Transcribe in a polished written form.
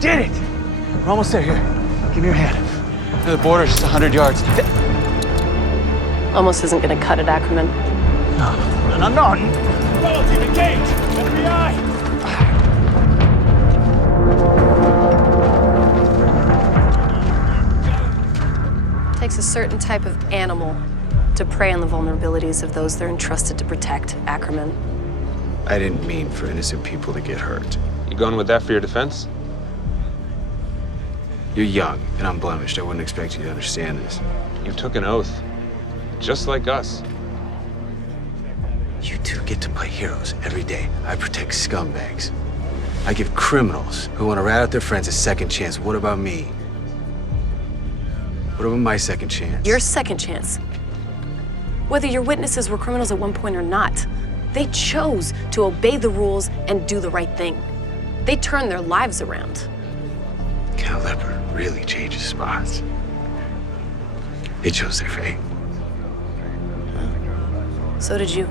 did it! We're almost there. Here, give me your hand. The border's just 100 yards. Almost isn't gonna cut it, Ackerman. No. Relative engage! Enemy eye! Takes a certain type of animal to prey on the vulnerabilities of those they're entrusted to protect, Ackerman. I didn't mean for innocent people to get hurt. You going with that for your defense? You're young and unblemished. I wouldn't expect you to understand this. You took an oath, just like us. You two get to play heroes every day. I protect scumbags. I give criminals who want to rat out their friends a second chance. What about me? What about my second chance? Your second chance. Whether your witnesses were criminals at one point or not, they chose to obey the rules and do the right thing. They turned their lives around. Cal Leopard really changes spots. They chose their fate. So did you.